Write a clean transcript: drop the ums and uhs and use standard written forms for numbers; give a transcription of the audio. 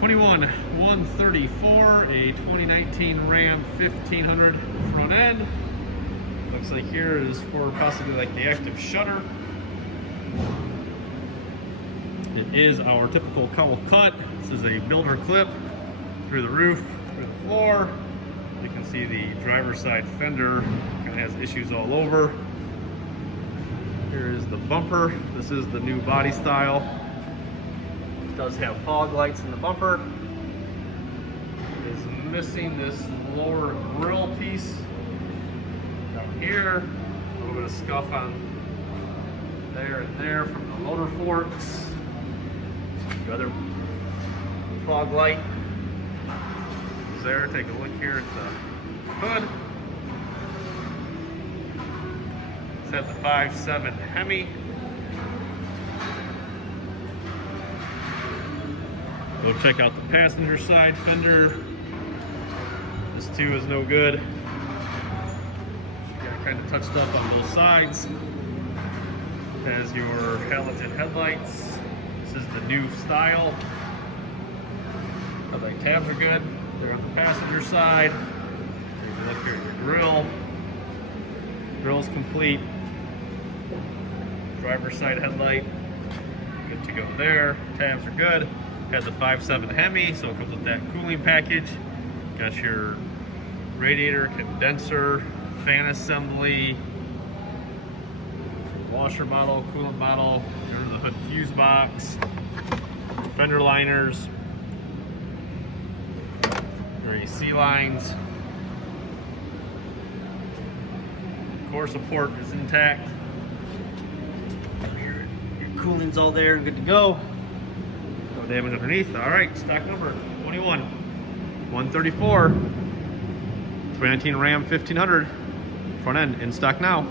21-134, a 2019 Ram 1500 front end. Looks like here is for possibly like the active shutter. It is our typical cowl cut. This is a builder clip through the roof, through the floor. You can see the driver's side fender kind of has issues all over. Here is the bumper. This is the new body style. It does have fog lights in the bumper. It is missing this lower grille piece down here. A little bit of scuff on there and there from the motor forks. The other fog light is there. Take a look here at the hood. It's at the 5.7 Hemi. Go check out the passenger side fender. This too is no good. Got kind of touched up on both sides. Has your halogen headlights. This is the new style. The tabs are good. They're on the passenger side. Take a look here at your grill. Grill's complete. Driver's side headlight, good to go there. Tabs are good. Has a 5.7 Hemi, so it comes with that cooling package. Got your radiator, condenser, fan assembly, washer model, coolant model, under the hood fuse box, fender liners, your AC lines. Core support is intact. Your cooling's all there and good to go. No damage underneath. All right, stock number 21-134, 2019 Ram 1500, front end in stock now.